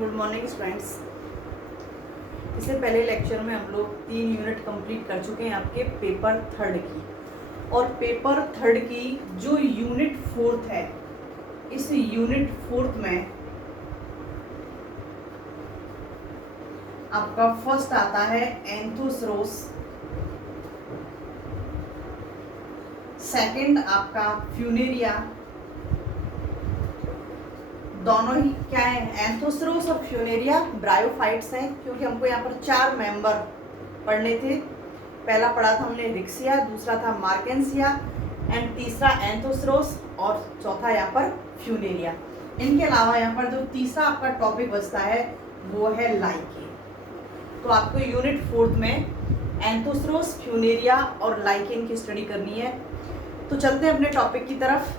Good morning students. इससे पहले lecture में हम लोग 3 यूनिट कंप्लीट कर चुके हैं आपके पेपर थर्ड की। और पेपर थर्ड की जो यूनिट फोर्थ है, इस यूनिट फोर्थ में आपका फर्स्ट आता है एंथोसरोस, सेकंड आपका फ्यूनेरिया। दोनों ही क्या है, एंथोसरोस और फ्यूनेरिया ब्रायोफाइट्स हैं, क्योंकि हमको यहाँ पर 4 मेंबर पढ़ने थे। पहला पढ़ा था हमने रिक्सिया, दूसरा था मार्केंसिया एंड तीसरा एंथोसरोस और चौथा यहाँ पर फ्यूनेरिया। इनके अलावा यहाँ पर जो तीसरा आपका टॉपिक बचता है वो है लाइकेन। तो आपको यूनिट फोर्थ में एंथोसरोस, फ्यूनेरिया और लाइकेन की स्टडी करनी है। तो चलते हैं अपने टॉपिक की तरफ।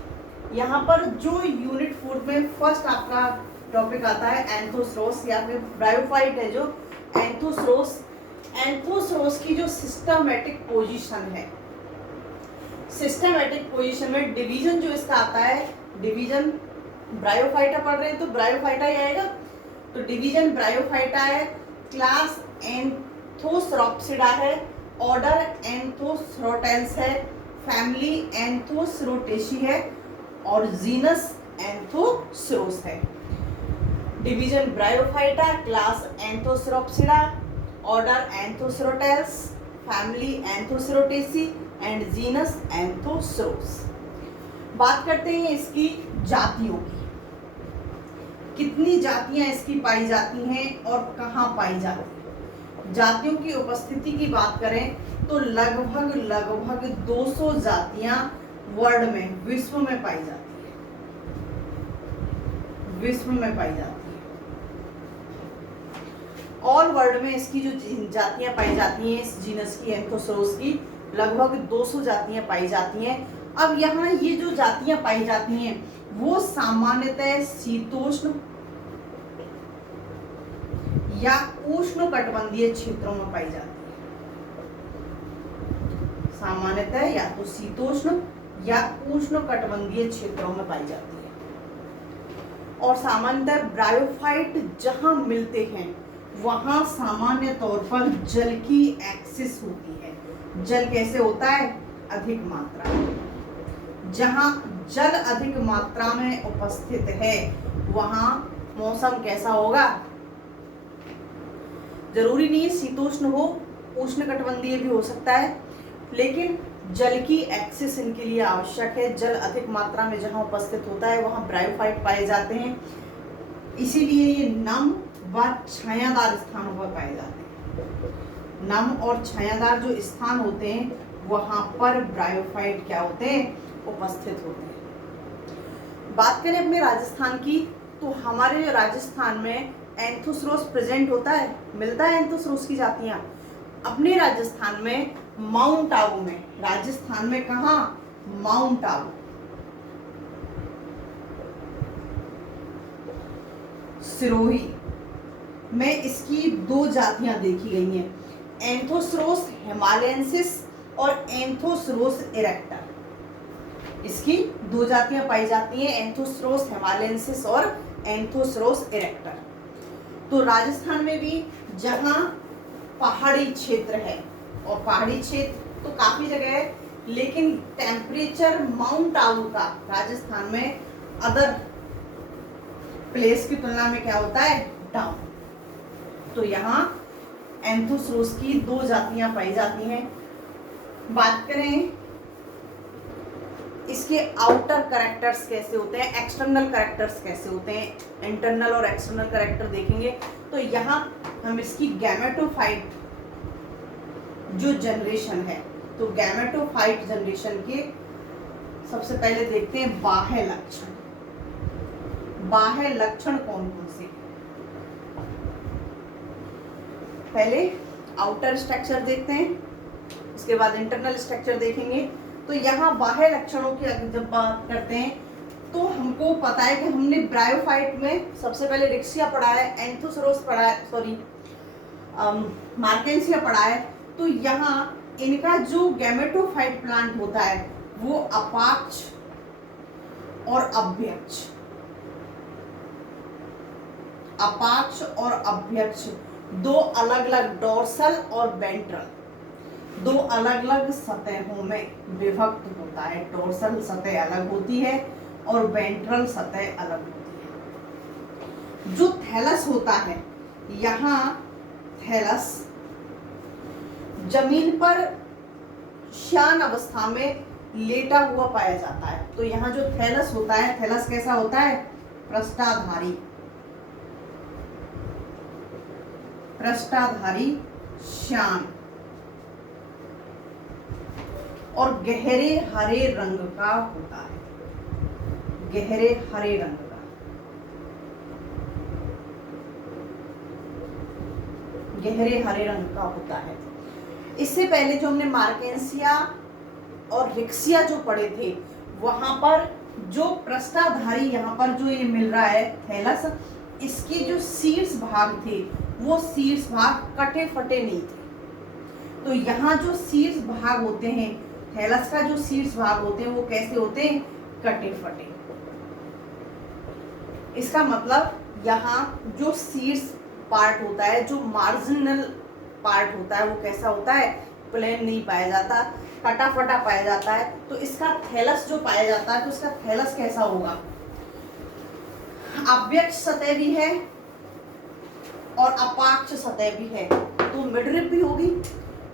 यहाँ पर जो यूनिट फोर्थ में फर्स्ट आपका टॉपिक आता है एंथोसरोस या फिर ब्रायोफाइट है जो एंथोसरोस। एंथोसरोस की जो सिस्टमैटिक पोजीशन है, सिस्टमैटिक पोजीशन में डिवीजन जो इसका आता है, डिवीजन ब्रायोफाइटा पढ़ रहे हैं तो ब्रायोफाइटा ही आएगा। तो डिवीजन ब्रायोफाइटा है, क्लास एंथोसरॉप्सिडा है, ऑर्डर एंथोसरोटेल्स है, फैमिली एंथोसरोटेसी है और जीनस एंथोसरोस है। Division Bryophyta, class Anthocerotopsida, order Anthocerotales, family Anthocerotaceae and genus Anthoceros. बात करते हैं इसकी जातियों की। कितनी जातियां इसकी पाई जाती हैं और कहाँ पाई जाती हैं। जातियों की उपस्थिति की बात करें तो लगभग 200 जातियां वर्ल्ड में, विश्व में पाई जाती है, विश्व में पाई जाती है। ऑल वर्ल्ड में इसकी जो जातियां पाई जाती हैं, इस जीनस की, एंथोसरोस की, लगभग 200 जातियां पाई जाती हैं। अब यहाँ ये जो जातियां पाई जाती हैं वो सामान्यतः शीतोष्ण या उष्णकटिबंधीय क्षेत्रों में पाई जाती है। सामान्यतः या तो शीतोष्ण या उष्णकटिबंधीय क्षेत्रों में पाई जाती है। और सामान्यतः ब्रायोफाइट जहां मिलते हैं वहां सामान्य तौर पर जल की एक्सिस होती है। जल कैसे होता है? अधिक मात्रा में। जहां जल अधिक मात्रा में उपस्थित है वहां मौसम कैसा होगा? जरूरी नहीं है शीतोष्ण हो, उष्णकटिबंधीय भी हो सकता है, लेकिन जल की एक्सिस इनके लिए आवश्यक है। जल अधिक मात्रा में जहां उपस्थित होता है वहां ब्रायोफाइट पाए जाते हैं। इसीलिए ये नम व छायादार स्थानों पर पाए जाते हैं। नम और छायादार जो स्थान होते हैं वहां पर ब्रायोफाइट क्या होते हैं? उपस्थित होते हैं। बात करें अपने राजस्थान की तो हमारे राजस्थान में एंथोसरोस प्रेजेंट होता है, मिलता है एंथोसरोस की जातियां अपने राजस्थान में, माउंट आबू में। राजस्थान में कहा? माउंट आबू। सिरोही में इसकी 2 जातियां देखी गई हैं, एंथोसरोस हिमालयेंसिस और एंथोसरोस इरेक्टर। इसकी 2 जातियां पाई जाती हैं, एंथोसरोस हिमालयेंसिस और एंथोसरोस इरेक्टर। तो राजस्थान में भी जहां पहाड़ी क्षेत्र है, और पहाड़ी क्षेत्र तो काफी जगह है, लेकिन टेम्परेचर माउंट आबू का राजस्थान में अदर प्लेस की तुलना में क्या होता है? डाउन। तो यहाँ एंथोसरोस की 2 जातियां पाई जाती हैं। बात करें इसके आउटर कैरेक्टर्स कैसे होते हैं, एक्सटर्नल कैरेक्टर्स कैसे होते हैं, इंटरनल और एक्सटर्नल कैरेक्टर देखेंगे। तो यहाँ हम इसकी गैमेटोफाइट जो जनरेशन है, तो गैमेटोफाइट जनरेशन के सबसे पहले देखते हैं बाह्य लक्षण। बाह्य लक्षण कौन कौन से? पहले आउटर स्ट्रक्चर देखते हैं, उसके बाद इंटरनल स्ट्रक्चर देखेंगे। तो यहाँ बाह्य लक्षणों की जब बात करते हैं तो हमको पता है कि हमने ब्रायोफाइट में सबसे पहले रिक्सिया पढ़ा है, एंथोसरोस पढ़ा है, सॉरी मार्केंसिया पढ़ा है। तो यहाँ इनका जो गैमेटोफाइट प्लांट होता है वो अपाक्ष और अभ्यक्ष अपाक्ष और अभ्यक्ष दो अलग अलग डोर्सल और वेंट्रल, दो अलग अलग सतहों में विभक्त होता है। डोर्सल सतह अलग होती है और वेंट्रल सतह अलग होती है। जो थैलस होता है, यहाँ थैलस जमीन पर श्यान अवस्था में लेटा हुआ पाया जाता है। तो यहाँ जो थैलस होता है, थैलस कैसा होता है? पृष्ठाधारी, पृष्ठाधारी श्यान और गहरे हरे रंग का होता है, गहरे हरे रंग का। गहरे हरे रंग का होता है। इससे पहले जो हमने मार्केंसिया और रिक्सिया जो पढ़े थे, वहां पर जो पृष्ठाधारी यहाँ पर जो ये मिल रहा है थैलस, इसके जो शीर्ष भाग थे वो शीर्ष भाग कटे फटे नहीं थे। तो यहाँ जो शीर्ष भाग होते हैं, थैलस का जो शीर्ष भाग होते हैं वो कैसे होते हैं? कटे फटे। इसका मतलब यहाँ जो शीर्ष पार्ट होता है, जो मार्जिनल पार्ट होता है, वो कैसा होता है? प्लेन नहीं पाया जाता, कटा फटा पाया जाता है। तो इसका थैलस जो पाया जाता है, तो इसका थैलस कैसा होगा? अव्यक्त सतह भी है और अपाक्ष सतह भी है, तो मिडरिप भी होगी।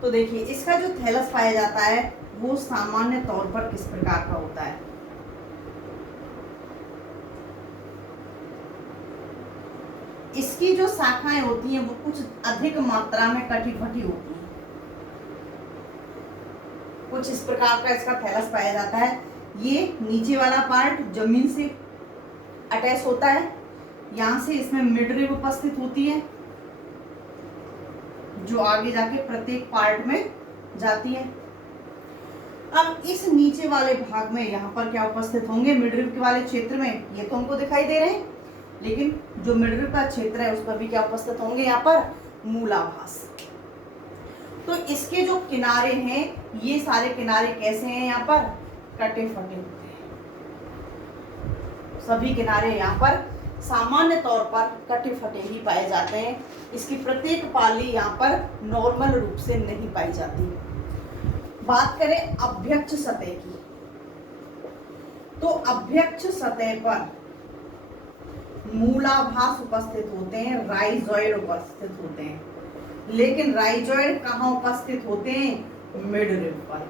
तो देखिए इसका जो थैलस पाया जाता है वो सामान्य तौर पर किस प्रकार का होता है? इसकी जो शाखाएं होती हैं वो कुछ अधिक मात्रा में कटी फटी होती हैं। कुछ इस प्रकार का इसका थैलस पाया जाता है। ये नीचे वाला पार्ट जमीन से अटैच होता है, यहाँ से इसमें मिडरिब उपस्थित होती है जो आगे जाके प्रत्येक पार्ट में जाती है। अब इस नीचे वाले भाग में यहाँ पर क्या उपस्थित होंगे? मिडरिब के वाले क्षेत्र में ये तो हमको दिखाई दे रहे हैं, लेकिन जो मिडरिब का क्षेत्र है उस पर भी क्या उपस्थित होंगे? यहाँ पर मूलाभास। तो इसके जो किनारे हैं, ये सारे किनारे कैसे हैं? यहाँ पर कटे फटे होते हैं। सभी किनारे यहाँ पर सामान्य तौर पर कटे फटे ही पाए जाते हैं। इसकी प्रत्येक पाली यहाँ पर नॉर्मल रूप से नहीं पाई जाती। बात करें अभ्यक्ष सतह की, तो अभ्यक्ष सतह पर मूलाभास उपस्थित होते हैं, राइजॉइड उपस्थित होते हैं। लेकिन राइजॉइड कहाँ उपस्थित होते हैं? मिडरिब पर।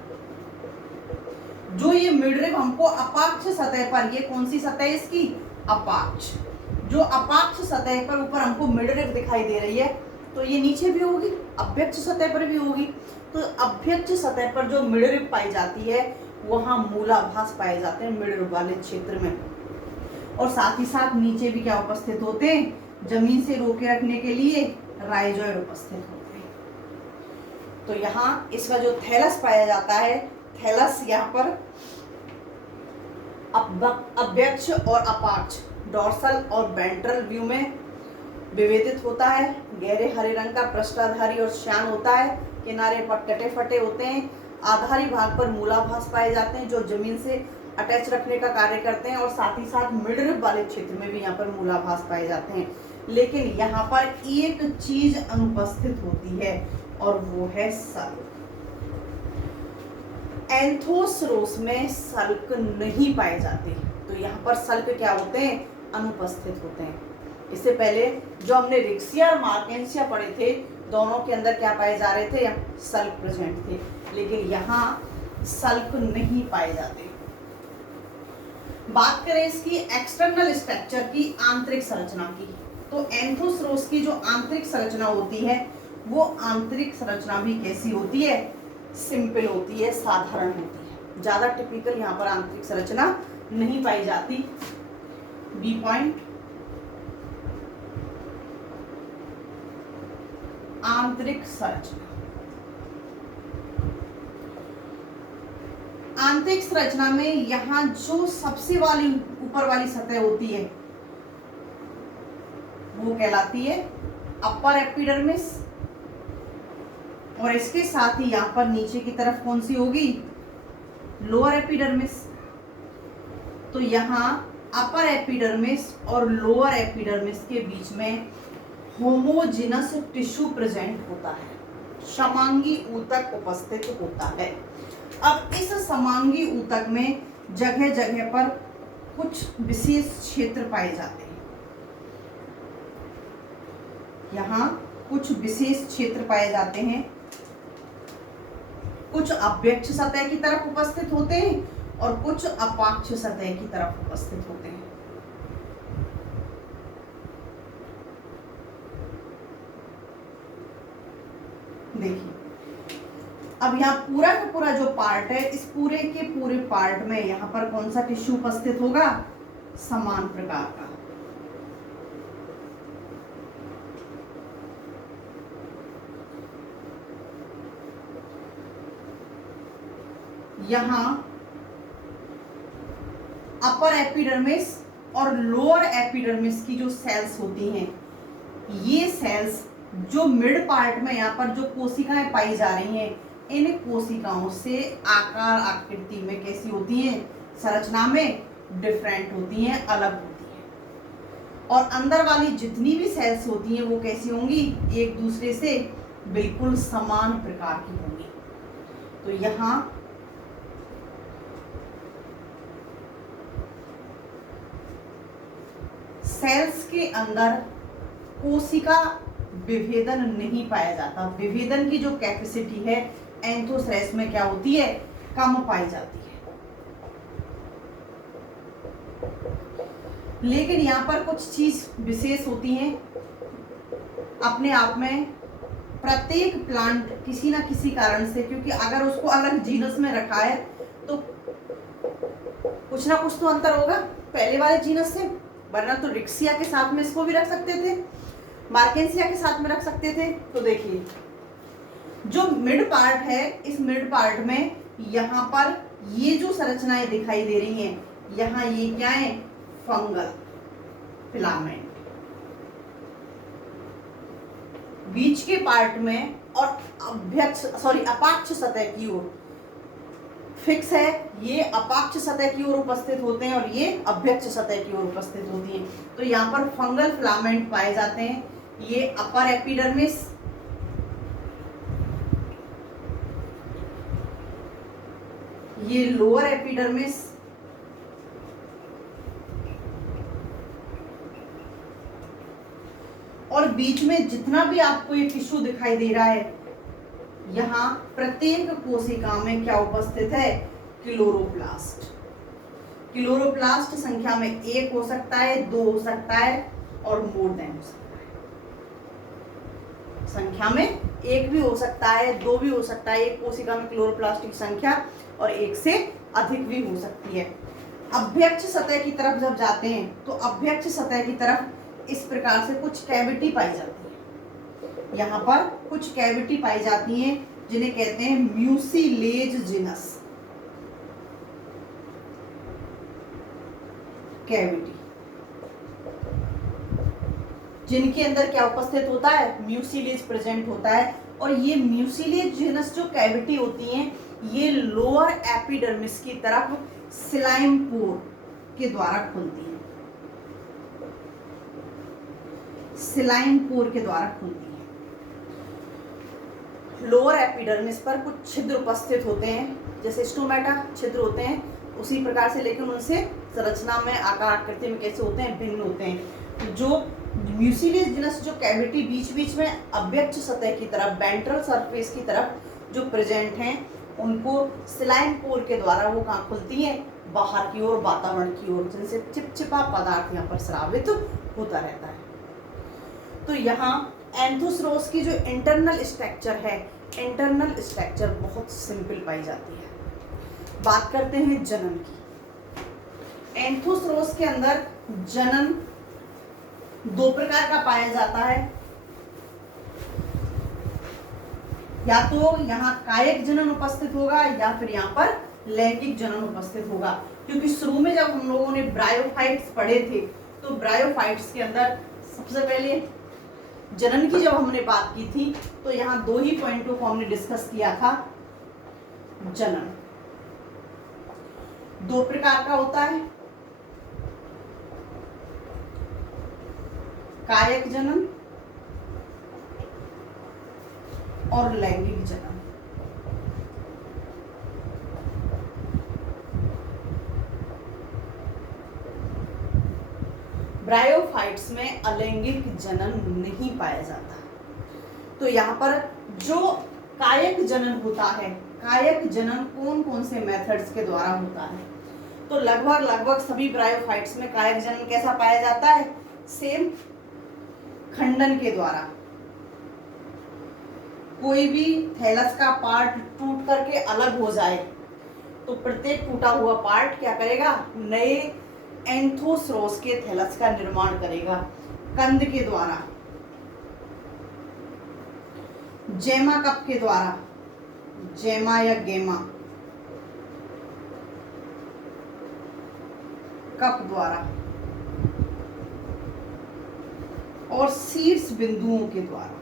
जो ये मिडरिब हमको अपाक्ष सतह पर, ये कौन सी सतह है इसकी? अपाक्ष। जो अपाक्ष सतह पर ऊपर हमको मिडरिब दिखाई दे रही है, तो ये नीचे भी होगी, अभ्यक्ष सतह पर भी होगी। तो अभ्यक्ष सतह पर जो मिडरिब पाई जाती है वहां मूलाभास पाए जाते हैं मिडरिब वाले क्षेत्र में। और साथ ही साथ नीचे भी क्या उपस्थित होते हैं? जमीन से रोके रखने के लिए राइजॉइड उपस्थित होते हैं। तो यहाँ इसका जो थैलस पाया जाता है, थैलस यहाँ पर अभ्यक्ष और अपाक्ष, डोर्सल और वेंट्रल व्यू में विभेदित होता है। गहरे हरे रंग का पृष्ठाधारी और श्यान होता है, किनारे पर कटे फटे होते हैं, आधारी भाग पर मूलाभास पाए जाते हैं जो जमीन से अटैच रखने का कार्य करते हैं। और साथ ही साथ मिडरिब वाले क्षेत्र में भी यहाँ पर मूलाभास पाए जाते हैं। लेकिन यहाँ पर एक चीज अनुपस्थित होती है और वो है सल्क। एंथोसरोस में सल्क नहीं पाए जाते, तो यहाँ पर सल्क क्या होते हैं? अनुपस्थित होते हैं। इससे पहले जो हमने रिक्सिया और मार्केंसिया पढ़े थे, दोनों के अंदर क्या पाए जा रहे थे? सल्क प्रेजेंट थे, लेकिन यहाँ सल्क नहीं पाए जाते। बात करें इसकी एक्सटर्नल स्ट्रक्चर की, आंतरिक संरचना की, तो एंथोसरोस की जो आंतरिक संरचना होती है वो आंतरिक संरचना भी कैसी होती है? सिंपल होती है, साधारण होती है। ज्यादा टिपिकल यहाँ पर आंतरिक संरचना नहीं पाई जाती। बी पॉइंट, आंतरिक संरचना। आंतरिक संरचना में यहाँ जो सबसे वाली ऊपर वाली सतह होती है वो कहलाती है अपर एपिडर्मिस, और इसके साथ ही यहाँ पर नीचे की तरफ कौन सी होगी? Lower epidermis. तो यहाँ अपर एपिडर्मिस और लोअर एपिडर्मिस के बीच में होमोजिनस टिश्यू प्रेजेंट होता है, समांगी ऊतक उपस्थित होता है। अब इस समांगी ऊतक में जगह जगह पर कुछ विशेष क्षेत्र पाए जाते हैं। यहाँ कुछ विशेष क्षेत्र पाए जाते हैं, कुछ अभ्यक्ष सतह की तरफ उपस्थित होते हैं और कुछ अपाक्ष सतह की तरफ उपस्थित होते हैं। देखिए, अब यहाँ पूरा का पूरा जो पार्ट है, इस पूरे के पूरे पार्ट में यहाँ पर कौन सा टिश्यू उपस्थित होगा? समान प्रकार का। यहाँ अपर एपिडर्मिस और लोअर एपिडर्मिस की जो सेल्स होती हैं, ये सेल्स जो मिड पार्ट में यहाँ पर जो कोशिकाएं पाई जा रही हैं, इन कोशिकाओं से आकार आकृति में कैसी होती हैं? संरचना में डिफरेंट होती हैं, अलग होती हैं। और अंदर वाली जितनी भी सेल्स होती हैं वो कैसी होंगी? एक दूसरे से बिल्कुल समान प्रकार की होंगी। तो यहाँ सेल्स के अंदर कोशिका विभेदन नहीं पाया जाता। विभेदन की जो कैपेसिटी है एंथोसेरेस में क्या होती है? कम पाई जाती है। लेकिन यहाँ पर कुछ चीज विशेष होती हैं अपने आप में। प्रत्येक प्लांट किसी ना किसी कारण से, क्योंकि अगर उसको अलग जीनस में रखा है तो कुछ ना कुछ तो अंतर होगा पहले वाले जीनस से, वरना तो रिक्सिया के साथ में इसको भी रख सकते थे, मार्केंसिया के साथ में रख सकते थे। तो देखिए, जो मिड पार्ट है, इस मिड पार्ट में यहाँ पर ये जो संरचनाएं दिखाई दे रही हैं, यहाँ ये क्या है? Fungal filament. बीच के पार्ट में और अपाक्ष सतह की ओर फिक्स है, ये अपाक्ष सतह की ओर उपस्थित होते हैं और ये अभ्यक्ष सतह की ओर उपस्थित होती हैं। तो यहाँ पर फंगल फिलामेंट पाए जाते हैं। ये अपर एपिडर्मिस, ये लोअर एपिडर्मिस, और बीच में जितना भी आपको ये टिश्यू दिखाई दे रहा है, यहाँ प्रत्येक कोशिका में क्या उपस्थित है? क्लोरोप्लास्ट। क्लोरोप्लास्ट संख्या में 1 हो सकता है, 2 हो सकता है और मोर देन हो सकता है। संख्या में 1 भी हो सकता है, 2 भी हो सकता है। एक कोशिका में क्लोरोप्लास्ट की संख्या और 1 से अधिक भी हो सकती है। अभ्यक्ष सतह की तरफ जब जाते हैं तो अभ्यक्ष सतह की तरफ इस प्रकार से कुछ कैविटी पाई जाती है। यहाँ पर कुछ कैविटी पाई जाती हैं जिन्हें कहते हैं म्यूसिलेज जिनस कैविटी, जिनके अंदर क्या उपस्थित होता है? म्यूसिलेज प्रेजेंट होता है। और ये म्यूसिलेज जिनस जो कैविटी होती हैं, ये लोअर एपिडर्मिस की तरफ स्लाइम पोर के द्वारा खुलती है। स्लाइम पोर के द्वारा खुलती है। लोअर एपिडर्मिस पर कुछ छिद्र उपस्थित होते हैं, जैसे स्टोमेटा छिद्र होते हैं उसी प्रकार से, लेकिन उनसे संरचना में, आकार आकृति में कैसे होते हैं? भिन्न होते हैं। जो म्यूसिलेज जिनस जो कैविटी बीच बीच में अभ्यक्ष सतह की तरफ, वेंट्रल सरफेस की तरफ जो प्रेजेंट हैं, उनको स्लाइम पोर के द्वारा वो कहाँ खुलती हैं? बाहर की ओर, वातावरण की ओर, जिनसे चिपचिपा पदार्थ यहाँ पर स्रावित होता रहता है। तो यहाँ एंथोसेरोस की जो इंटरनल स्ट्रक्चर है, इंटरनल स्ट्रक्चर बहुत सिंपल पाई जाती है। बात करते हैं जनन की। एंथोसेरोस के अंदर जनन 2 प्रकार का पाया जाता है। या तो यहाँ कायिक जनन उपस्थित होगा या फिर यहाँ पर लैंगिक जनन उपस्थित होगा। क्योंकि शुरू में जब हम लोगों ने ब्रायोफाइट्स पढ़े थे तो ब्रायोफाइट्स के अंदर सबसे पहले जनन की जब हमने बात की थी तो यहाँ 2 ही पॉइंटों को हमने डिस्कस किया था। जनन 2 प्रकार का होता है, कायक जनन और लैंगिक जनन। ब्रायोफाइट्स में अलैंगिक जनन नहीं पाया जाता। तो यहाँ पर जो कायक जनन होता है, कायक जनन कौन कौन से मेथड्स के द्वारा होता है? तो लगभग सभी ब्रायोफाइट्स में कायक जनन कैसा पाया जाता है? सेम, खंडन के द्वारा। कोई भी थैलस का पार्ट टूट करके अलग हो जाए तो प्रत्येक टूटा हुआ पार्ट क्या करेगा? नए एंथोसरोस के थैलस का निर्माण करेगा कंद के द्वारा, जेमा कप के द्वारा, जेमा या गेमा कप द्वारा, और शीर्ष बिंदुओं के द्वारा,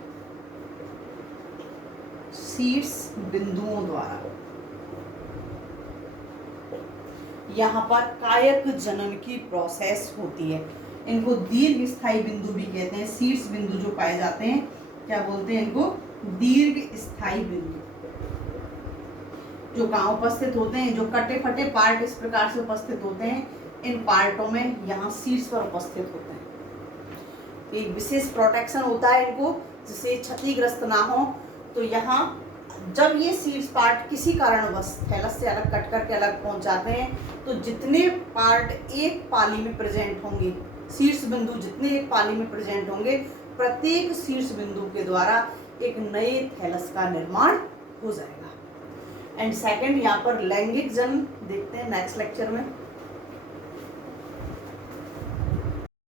शीर्ष बिंदुओं द्वारा। यहाँ पर कायक जनन की प्रोसेस होती है। इनको दीर्घ स्थायी बिंदु भी कहते हैं। शीर्ष बिंदु जो पाए जाते हैं क्या बोलते हैं? इनको दीर्घ स्थायी बिंदु। जो कहाँ उपस्थित होते हैं? जो कटे फटे पार्ट इस प्रकार से उपस्थित होते हैं, इन पार्टों में यहाँ शीर्ष पर उपस्थित होते हैं। एक विशेष प्रोटेक्शन होता है इनको, जिससे क्षतिग्रस्त ना हो। तो यहाँ जब ये शीर्ष पार्ट किसी कारणवश थैलस से अलग कट करके अलग पहुंच जाते हैं, तो जितने पार्ट एक पाली में प्रेजेंट होंगे, शीर्ष बिंदु जितने एक पाली में प्रेजेंट होंगे, प्रत्येक शीर्ष बिंदु के द्वारा एक नए थैलस का निर्माण हो जाएगा। एंड सेकंड, यहाँ पर लैंगिक जनन देखते हैं नेक्स्ट लेक्चर में।